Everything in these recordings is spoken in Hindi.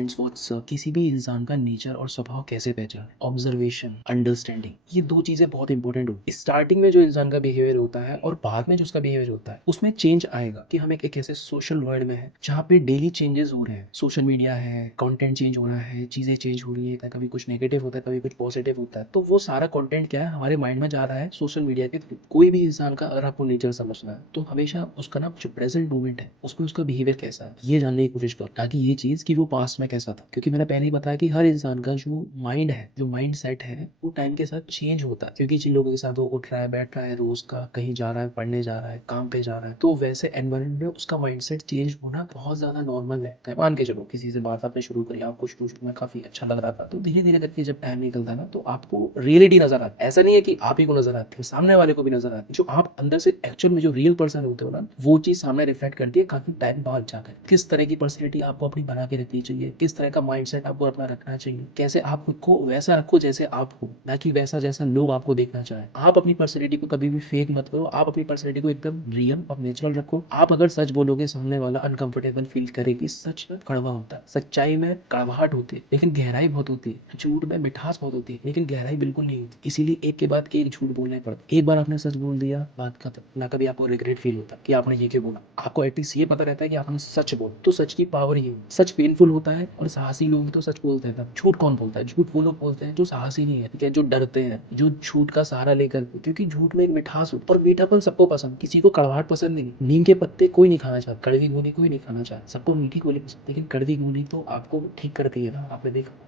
फ्रेंड्स व्हाट्स किसी भी इंसान का नेचर और स्वभाव कैसे पहचान, ऑब्जर्वेशन, अंडरस्टैंडिंग, ये दो चीजें बहुत इंपॉर्टेंट होती है। स्टार्टिंग में जो इंसान का बिहेवियर होता है और बाद में जो उसका बिहेवियर होता है उसमें चेंज आएगा कि हम एक ऐसे सोशल वर्ल्ड में है जहाँ पे डेली चेंजेस हो रहे हैं। सोशल मीडिया है, कंटेंट चेंज हो रहा है, चीजें चेंज हो रही है, कभी कुछ नेगेटिव होता है, कभी कुछ पॉजिटिव होता है। तो वो सारा कंटेंट क्या है, हमारे माइंड में जा रहा है सोशल मीडिया के थ्रू। कोई भी इंसान का अगर आपको नेचर समझना है तो हमेशा उसका ना जो प्रेजेंट मोमेंट है उसमें उसका बिहेवियर कैसा है ये जानने की कोशिश करो, ताकि ये चीज कि वो पास्ट में कैसा था। क्योंकि मैंने पहले ही बताया कि हर इंसान का जो माइंड है, जो माइंड सेट है, वो टाइम के साथ चेंज होता है। क्योंकि जिन लोगों के साथ वो उठ रहा है, बैठ रहा है, रोज का कहीं जा रहा है, पढ़ने जा रहा है, काम पे जा रहा है, तो वैसे एनवायरमेंट में उसका माइंड सेट चेंज होना बहुत ज्यादा नॉर्मल है। मान के चलो किसी से बात आपने शुरू करी, आपको शुरू शुरू में काफी अच्छा लग रहा था, तो धीरे धीरे करके जब टाइम निकलता है ना तो आपको रियलिटी नजर आती है। ऐसा नहीं है कि आप ही को नजर आती है, सामने वाले को भी नजर आती है। जो आप अंदर से एक्चुअल में जो रियल पर्सन होते हो ना, वो चीज सामने रिफ्लेक्ट करती है काफी टाइम बाद जाकर। किस तरह की पर्सनैलिटी आपको अपनी बना के रखनी चाहिए, किस तरह का माइंडसेट आपको अपना रखना चाहिए, कैसे आप खुद को वैसा रखो जैसे आप हो, ना कि वैसा जैसा लोग आपको देखना चाहें। आप अपनी पर्सनैलिटी को कभी भी फेक मत करो, आप अपनी पर्सनैलिटी को एकदम रियल और नेचुरल रखो। आप अगर सच बोलोगे सामने वाला अनकंफर्टेबल फील करेगी। सच में कड़वा होता है, सच्चाई में कड़वाहट होती है लेकिन गहराई बहुत होती है, झूठ में मिठास बहुत होती है लेकिन गहराई बिल्कुल नहीं होती। इसीलिए एक के बाद एक झूठ बोलना ही पड़ता है। एक बार आपने सच बोल दिया, बात खत्म। ना कभी आपको रिग्रेट फील होता कि आपने ये क्यों बोला। आपको एटलीस्ट ये पता रहता है कि आपने सच बोला। तो सच की पावर ये है। सच पेनफुल होता है और साहसी लोग तो सच बोलते हैं। तब झूठ कौन बोलता है? झूठ वो लोग बोलते हैं जो साहसी नहीं है, ठीक है, जो डरते हैं, जो झूठ का सहारा लेकर। क्योंकि झूठ में एक मिठास होती है और मीठापन सबको पसंद, किसी को कड़वाहट पसंद नहीं। नीम के पत्ते कोई नहीं खाना चाहता, कड़वी गोली कोई नहीं खाना चाहता, सबको मीठी गोली पसंद, लेकिन कड़वी गोली तो आपको ठीक करती है ना। आपने देखा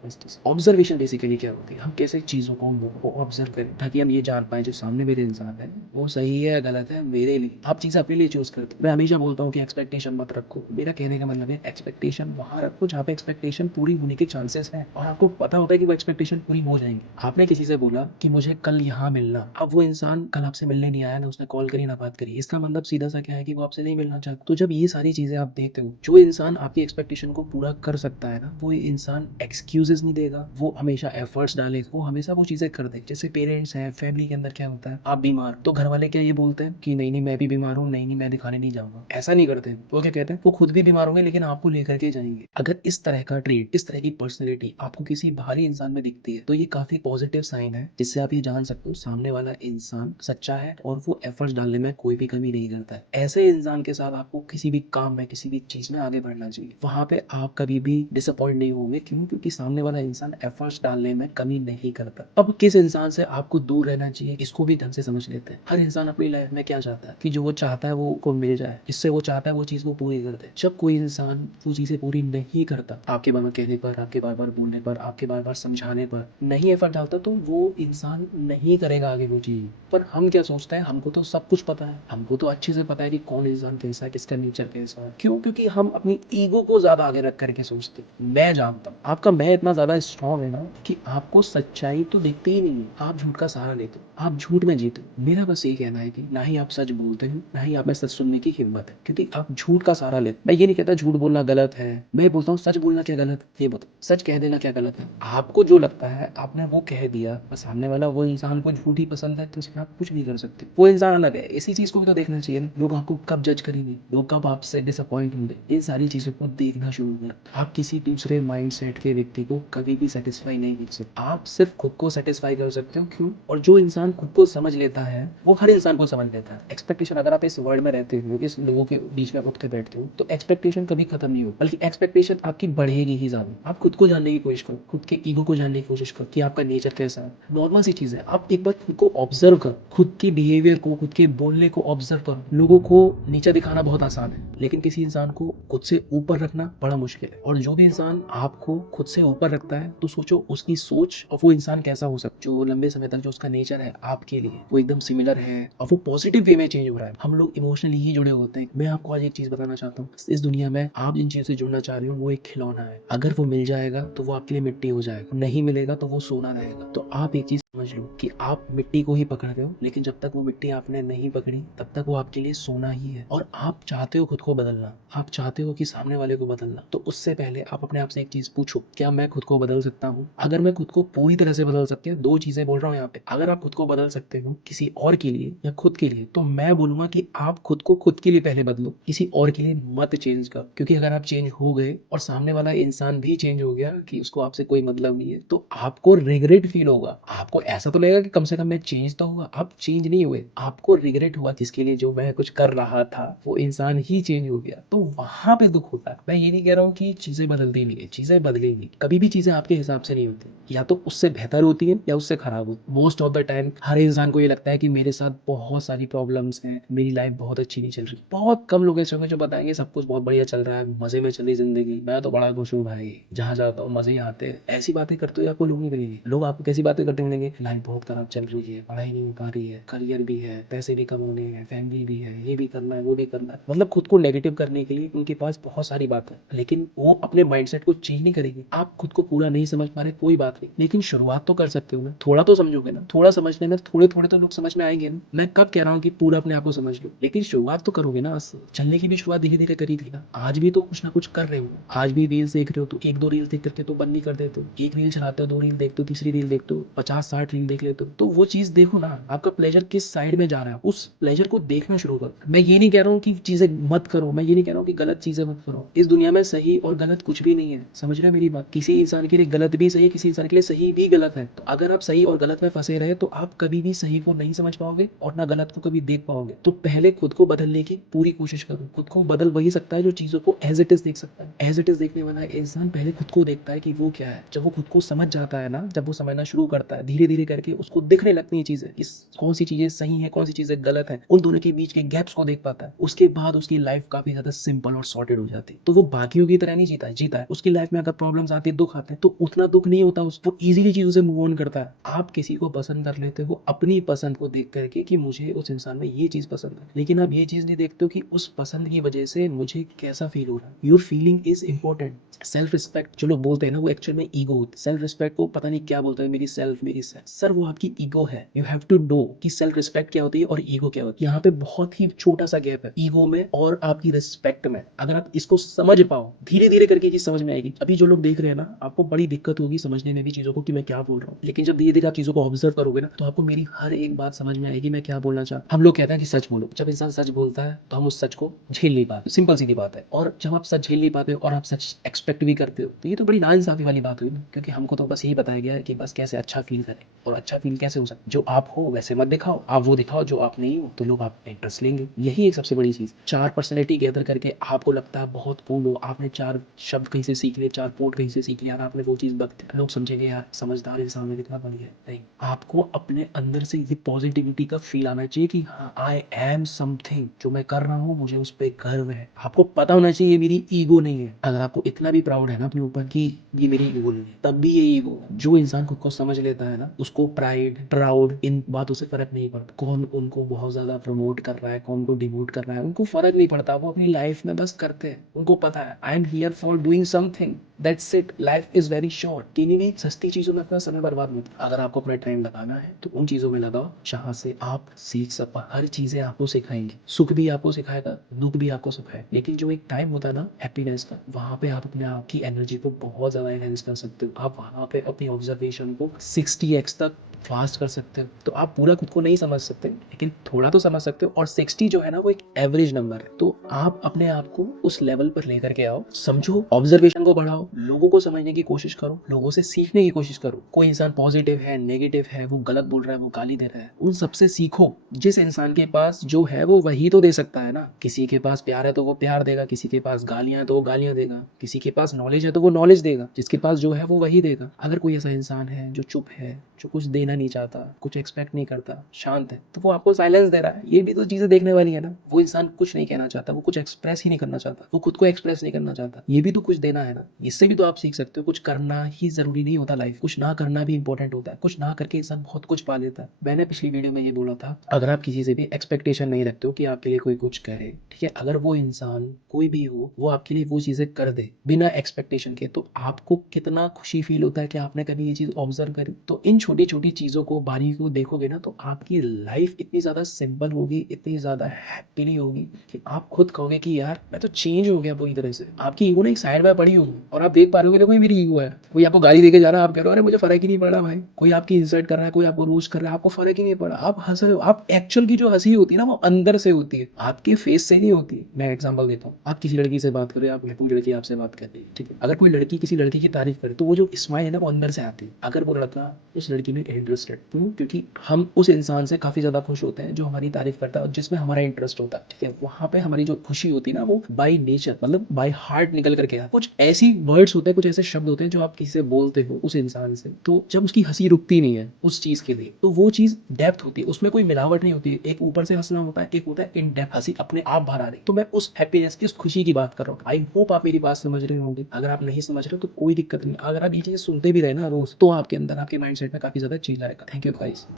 ऑब्जर्वेशन बेसिकली क्या होती है, हम कैसे चीजों को लोगों को ऑब्जर्व करें ताकि हम ये जान पाए जो सामने मेरे इंसान है वो सही है या गलत है मेरे लिए। आप चीज अपने लिए चूज करते हो। मैं हमेशा बोलता हूँ कि एक्सपेक्टेशन मत रखो। मेरा कहने का मतलब है एक्सपेक्टेशन वहां रखो जहाँ पे एक्सपेक्टेशन पूरी होने के चांसेस है और आपको पता होता है कि वो एक्सपेक्टेशन पूरी हो जाएंगी। आपने किसी से बोला कि मुझे कल यहाँ मिलना, अब वो इंसान कल आपसे मिलने नहीं आया ना, उसने कॉल करी ना बात करी, इसका मतलब सीधा सा क्या है कि वो आपसे नहीं मिलना चाहता। तो जब ये सारी चीजें आप देखते हो, जो इंसान आपकी एक्सपेक्टेशन को पूरा कर सकता है ना, वो इंसान एक्सक्यूजेस नहीं देगा, वो हमेशा एफर्ट्स डालेगा, वो हमेशा वो चीजें कर दे। जैसे पेरेंट्स हैं, फैमिली के अंदर क्या होता है, आप बीमार तो घर वाले क्या ये बोलते हैं कि नहीं नहीं मैं भी बीमार हूँ, नहीं नहीं मैं दिखाने नहीं जाऊंगा। ऐसा नहीं करते। वो क्या कहते हैं, वो खुद भी बीमार होंगे लेकिन आपको लेकर के जाएंगे। अगर इस तरह का ट्रेट, इस तरह की पर्सनैलिटी आपको किसी बाहरी इंसान में दिखती है तो ये काफी पॉजिटिव साइन है, जिससे आप ये जान सकते हो सामने वाला इंसान सच्चा है और वो एफर्ट्स डालने में कोई भी कमी नहीं करता है। ऐसे इंसान के साथ आपको किसी भी काम में, किसी भी चीज में आगे बढ़ना चाहिए। वहां पे आप कभी भी डिसअपॉइंट नहीं होंगे। क्यों? क्योंकि सामने वाला इंसान एफर्ट्स डालने में कमी नहीं करता। अब किस इंसान से आपको दूर रहना चाहिए इसको भी ढंग से समझ लेते हैं। हर इंसान अपनी लाइफ में क्या चाहता है कि जो वो चाहता है वो को मिल जाए, जिससे वो चाहता है वो चीज वो पूरी कर दे। जब कोई इंसान वो चीजें पूरी नहीं करता, आपके बार बार कहने पर, आपके बार बार बोलने पर, आपके बार बार समझाने पर नहीं एफर्ट डालता, तो वो इंसान नहीं करेगा आगे वो चीज। पर हम क्या सोचते हैं, हमको तो सब कुछ पता है, हमको तो अच्छे से पता है कि कौन इंसान कैसा है, किसका नेचर कैसा है। क्यों? क्योंकि हम अपनी ईगो को ज्यादा आगे रख करके सोचते हैं। मैं जानता हूँ आपका मैं इतना ज्यादा स्ट्रांग है ना कि आपको सच्चाई तो दिखती ही नहीं है, आप झूठ का सहारा लेते हो, आप झूठ में जीते हो। मेरा बस ये कहना है कि ना ही आप सच बोलते हो, ना ही आप में सच सुनने की हिम्मत है, क्योंकि आप झूठ का सहारा लेते। मैं ये नहीं कहता झूठ बोलना गलत है, मैं बोलता हूँ सच बोलना क्या गलत है, ये बताओ। सच कह देना क्या गलत है? आपको जो लगता है आपने वो कह दिया, बस सामने वाला वो इंसान को झूठ ही पसंद है तो इसमें आप कुछ नहीं कर सकते। वो इंसान अलग है। इसी चीज को भी तो देखना चाहिए ना, लोग आपको कब जज करेंगे, लोग कब आपसे डिसअपॉइंट होंगे, इन सारी चीजों को देखना शुरू करें। आप किसी दूसरे माइंडसेट के व्यक्ति को कभी भी सेटिस्फाई नहीं कर सकते, आप सिर्फ खुद को सेटिस्फाई कर सकते हो। क्यों? और जो इंसान खुद को समझ लेता है वो हर इंसान को समझ लेता है। एक्सपेक्टेशन, अगर आप इस वर्ल्ड में रहते हो, इस लोगों के बीच में उठते बैठते हो, तो एक्सपेक्टेशन कभी खत्म नहीं हो, बल्कि एक्सपेक्टेशन आपकी बढ़ेगी ही ज्यादा। आप खुद को जानने की कोशिश करो, खुद के ईगो को जानने की कोशिश करो कि आपका नेचर कैसा है। नॉर्मल सी चीज है, आप एक बार खुद को ऑब्जर्व करो, खुद के बिहेवियर को, खुद के बोलने को ऑब्जर्व करो। लोगों को नीचा दिखाना बहुत आसान है, लेकिन किसी इंसान को खुद से ऊपर रखना बड़ा मुश्किल है। और जो भी इंसान आपको खुद से ऊपर रखता है तो सोचो उसकी सोच और वो इंसान कैसा हो सकता है। जो लंबे समय तक जो उसका नेचर है आपके लिए वो एकदम सिमिलर है और वो पॉजिटिव वे में चेंज हो रहा है। हम लोग इमोशनली ही जुड़े होते हैं। मैं आपको आज एक चीज बताना चाहता हूँ, इस दुनिया में आप जिन चीजों से जुड़ना चाह रहे हो वो एक खिलौना है। अगर वो मिल जाएगा तो वो आपके लिए मिट्टी हो जाएगा, नहीं मिलेगा तो वो सोना रहेगा। तो आप एक चीज समझ लो कि आप मिट्टी को ही पकड़ रहे हो, लेकिन जब तक वो मिट्टी आपने नहीं पकड़ी तब तक वो आपके लिए सोना ही है। और आप चाहते हो खुद को बदलना, आप चाहते हो कि सामने वाले को बदलना, तो उससे पहले आप अपने आप से एक चीज पूछो, क्या मैं खुद को बदल सकता हूँ? अगर मैं खुद को पूरी तरह से बदल सकते हैं, दो चीजें बोल रहा हूँ यहाँ पे, अगर आप खुद को बदल सकते हो किसी और के लिए या खुद के लिए, तो मैं बोलूंगा कि आप खुद को खुद के लिए पहले बदलो, किसी और के लिए मत चेंज कर। क्योंकि अगर आप चेंज हो गए और सामने वाला इंसान भी चेंज हो गया कि उसको आपसे कोई मतलब नहीं है, तो आपको रिग्रेट फील होगा। आपको ऐसा तो लगेगा कि कम से कम मैं चेंज तो हुआ, आप चेंज नहीं हुए, आपको रिग्रेट हुआ जिसके लिए जो मैं कुछ कर रहा था वो इंसान ही चेंज हो गया, तो वहां पे दुख होता है। मैं ये नहीं कह रहा हूँ कि चीजें बदलती नहीं है, चीजें बदलेंगी, कभी भी चीजें आपके हिसाब से नहीं होती, या तो उससे बेहतर होती है या उससे खराब होती। मोस्ट ऑफ द टाइम हर इंसान को ये लगता है कि मेरे साथ बहुत सारी प्रॉब्लम्स हैं, मेरी लाइफ बहुत अच्छी नहीं चल रही। बहुत कम लोग ऐसे होंगे जो बताएंगे सब कुछ बहुत बढ़िया चल रहा है, मजे में चली जिंदगी, मैं तो बड़ा खुश हूँ भाई, जहाँ जाता हूँ मजे ही आते हैं। ऐसी बातें करते हुए आपको लोग नहीं मिलेंगे। लोग आपको कैसी बातें करते मिलेंगे, लाइफ बहुत खराब चल रही है, पढ़ाई नहीं हो पा रही है, करियर भी है, पैसे भी कमाने हैं, फैमिली भी है, ये भी करना है, वो भी करना है, मतलब खुद को नेगेटिव करने के लिए उनके पास बहुत सारी बातें, लेकिन वो अपने माइंडसेट को चेंज नहीं करेगी। आप खुद को पूरा नहीं समझ पा रहे, कोई बात नहीं, लेकिन शुरुआत तो कर सकते हो ना, थोड़ा तो समझोगे ना, थोड़ा समझने में थोड़े थोड़े तो लोग समझ में आएंगे ना। मैं कब कह रहा हूँ कि पूरा अपने आप को समझ लो, लेकिन शुरुआत तो करोगे ना। चलने की भी शुरुआत धीरे धीरे करी थी ना, आज भी तो कुछ ना कुछ कर रहे हो, आज भी रील्स देख रहे हो, तो एक दो रील्स देख करके तो बंद नहीं कर देते हो, एक रील चलाते हो, दो रील देखते हो, तीसरी रील देखते हो, 50-60 रील देख लेते हो, तो वो चीज देखो ना, आपका प्लेजर किस साइड में जा रहा है, उस प्लेजर को देखना शुरू करो। मैं ये नहीं कह रहा हूँ कि चीजें मत करो, मैं ये नहीं कह रहा हूँ कि गलत चीजें मत करो, इस दुनिया में सही और गलत कुछ भी नहीं है, समझ रहे हो मेरी बात? किसी इंसान के लिए गलत भी सही है, किसी इंसान के लिए सही भी गलत है। तो अगर आप सही और गलत में फंसे रहे तो आप कभी भी सही को नहीं समझ पाओगे और ना गलत को कभी देख पाओगे। तो पहले खुद को बदलने की पूरी कोशिश करो। खुद को बदल वही सकता है जो चीजों को एज इट इज देख सकता है। एज इट इज देखने वाला इंसान पहले खुद को देखता है कि वो क्या है। जब वो खुद को समझ जाता है ना, जब वो समझना शुरू करता है, धीरे धीरे करके उसको दिखने लगती है चीजें, इस कौन सी चीजें सही है, कौन सी चीजें गलत है, उन दोनों के बीच के गैप्स को देख पाता है। उसके बाद उसकी लाइफ काफी ज्यादा सिंपल और सॉर्टेड हो जाती है। तो वो बाकियों की तरह नहीं जीता है। उसकी लाइफ में अगर प्रॉब्लम्स आती है, दुख आते हैं, तो उतना दुख नहीं होता, उसको इजीली चीजों से मूव ऑन करता है। आप किसी को पसंद कर लेते हो अपनी पसंद को देख करके कि मुझे उस इंसान में ये चीज पसंद है, लेकिन आप ये चीज नहीं देखते हो कि उस पसंद की वजह से मुझे कैसा फील हो रहा है। Your feeling is important. Self respect जो लोग बोलते हैं ना, वो एक्चुअल में ईगो होती है। सेल्फ रिस्पेक्ट को पता नहीं क्या बोलते हैं, मेरी सेल्फ, मेरी सेल्फ, सर वो आपकी ईगो है। यू हैव टू नो कि सेल्फ रिस्पेक्ट क्या होती है और ईगो क्या होती है। यहाँ पे बहुत ही छोटा सा गैप है ईगो में और आपकी रिस्पेक्ट में। अगर आप इसको समझ पाओ, धीरे धीरे करके चीज समझ में आएगी। अभी जो लोग देख रहे हैं ना, आपको बड़ी दिक्कत होगी समझने में भी चीजों को कि मैं क्या बोल रहा हूँ, लेकिन जब धीरे धीरे आप चीजों को ऑब्जर्व करोगे ना, तो आपको मेरी हर एक बात समझ में आएगी मैं क्या बोलना चाह। हम लोग कहते हैं कि सच बोलो, जब इंसान सच बोलता है तो हम उस सच को झेल नहीं पाते, सिंपल सीधी बात है। और जब आप सच झेल नहीं पाते हो और आप सच एक्सपेक्ट भी करते हो, तो ये तो बड़ी नाइंसाफी वाली बात हुई ना। क्योंकि हमको तो बस यही बताया गया है कि बस कैसे अच्छा फील करें, और अच्छा फील कैसे हो सकता है, जो आप हो वैसे मत दिखाओ, आप वो दिखाओ जो आप नहीं हो, तो लोग आप पे इंटरेस्ट लेंगे। यही एक सबसे बड़ी चीज। चार पर्सनैलिटी गैदर करके आपको लगता है बहुत कूल हो, आपने चार शब्द कहीं से सीख लिए, चार कोड कहीं से सीख लिया, आपने वो चीज बकते लोग समझेंगे यार समझदार इंसान में कितना बढ़िया है। नहीं, आपको अपने अंदर से ये पॉजिटिविटी का फील आना चाहिए कि हाँ आई एम समथिंग, जो मैं कर रहा हूँ मुझे उस पर गर्व है। आपको पता होना चाहिए ये मेरी ईगो नहीं है। अगर आपको इतना भी प्राउड है ना अपने ऊपर कि ये मेरी ईगो नहीं है, तब भी ये ईगो, जो इंसान खुद को समझ लेता है ना, उसको प्राइड प्राउड इन बातों से फर्क नहीं पड़ता। कौन उनको बहुत ज्यादा प्रमोट कर रहा है, कौन को डिमोट कर रहा है, उनको फर्क नहीं पड़ता। वो अपनी लाइफ में बस करते हैं। उनको पता है I am here for doing something, that's it, life is very short. किन्हीं भी सस्ती चीजों में अपना समय बर्बाद मत। अगर आपको अपना टाइम लगाना है तो उन चीजों में लगाओ जहाँ से आप सीख सको। हर चीजें आपको सिखाएंगी, सुख भी आपको सिखाएगा, दुख भी आपको सिखाएगा, लेकिन जो एक टाइम होता है ना हैप्पीनेस का, वहां पे आप अपने आप की एनर्जी को बहुत ज्यादा एनहेंस कर सकते हो। आप वहां पे अपनी ऑब्जर्वेशन को 60x तक फास्ट कर सकते हो। तो आप पूरा खुद को नहीं समझ सकते, लेकिन थोड़ा तो समझ सकते हो। और 60 जो है ना, वो एक एवरेज नंबर है। तो आप अपने आप को उस लेवल पर लेकर के आओ, समझो, ऑब्जर्वेशन को बढ़ाओ, लोगों को समझने की कोशिश करो, लोगों से सीखने की कोशिश करो। कोई इंसान पॉजिटिव है, नेगेटिव है, वो गलत बोल रहा है, वो गाली दे रहा है, उन सबसे सीखो। जिस इंसान के पास जो है वो वही तो दे सकता है ना। किसी के पास प्यार है तो वो प्यार देगा, किसी के पास गालियां है तो वो गालियां देगा, किसी के पास नॉलेज है तो वो नॉलेज देगा, जिसके पास जो है वो वही देगा। अगर कोई ऐसा इंसान है जो चुप है, जो कुछ देना नहीं चाहता, कुछ एक्सपेक्ट नहीं करता, शांत है, तो वो आपको साइलेंस दे रहा है। ये भी तो चीजें देखने वाली है ना। वो इंसान कुछ नहीं कहना चाहता, वो कुछ एक्सप्रेस ही नहीं करना चाहता, वो खुद को एक्सप्रेस नहीं करना चाहता, ये भी तो कुछ देना है ना। इससे भी तो आप सीख सकते हो। कुछ करना ही जरूरी नहीं होता लाइफ, कुछ ना करना भी इंपॉर्टेंट होता है। कुछ ना करके इंसान बहुत कुछ पा लेता है। मैंने पिछली वीडियो में ये बोला था, अगर आप किसी से भी एक्सपेक्टेशन नहीं रखते हो कि आपके लिए कोई कुछ करे, ठीक है, अगर वो इंसान कोई भी हो, वो आपके लिए वो चीजें कर दे बिना एक्सपेक्टेशन के, तो आपको कितना खुशी फील होता है कि आपने कभी ये चीज ऑब्जर्व करी। तो इन छोटी छोटी चीजों को, बारीकी को देखोगे ना, तो आपकी लाइफ इतनी ज्यादा सिंपल होगी, इतनी ज्यादा हैप्पीली होगी कि आप खुद कहोगे कि यार मैं तो चेंज हो गया पूरी तरह से। आपकी ईगो ना एक साइड में पड़ी होगी और आप देख पा रहे हो कि कोई मेरी ईगो है, कोई आपको गाली देके जा रहा है, आप कह रहे हो अरे मुझे फर्क ही नहीं पड़ रहा भाई, कोई आपकी इंसल्ट कर रहा है, कोई आपको रोस्ट कर रहा है, आपको फर्क ही नहीं पड़ा, आप हंस रहे हो। आप एक्चुअल की जो हंसी होती है ना, वो अंदर से होती है, आपके फेस से नहीं होती। मैं एग्जांपल देता हूँ, आप किसी लड़की से बात कर रहे हो, आप कोई लड़की आपसे बात कर रही है, ठीक है, अगर कोई लड़की किसी लड़की की तारीफ करे तो वो जो स्माइल है ना, वो अंदर से आती है। अगर वो लड़का उस लड़की में इंटरेस्टेड, क्यों? क्योंकि हम उस इंसान से काफी ज्यादा खुश होते हैं जो हमारी तारीफ करता है और जिसमें हमारा इंटरेस्ट होता है, ठीक है, वहां पे हमारी जो खुशी होती है ना, वो बाय नेचर, मतलब बाय हार्ट निकल करके आती है। कुछ ऐसी वर्ड्स होते हैं, कुछ ऐसे शब्द होते हैं जो आप किसी से बोलते हो उस इंसान से, तो जब उसकी हंसी रुकती नहीं है उस चीज के लिए, तो वो चीज डेप्थ होती है, उसमें कोई मिलावट नहीं होती है। एक ऊपर से हंसना होता है, एक होता है इन डेप्थ हंसी, अपने आप बाहर आ रही। तो मैं उस हैप्पीनेस की, उस खुशी की बात कर रहा हूँ। आई होप आप मेरी बात समझ रहे होंगे। अगर आप नहीं समझ रहे हो तो कोई दिक्कत नहीं, अगर आप ये चीजें सुनते भी रहे ना रोज, तो आपके अंदर, आपके माइंडसेट में काफी ज्यादा चेंज आएगा। Thank you guys.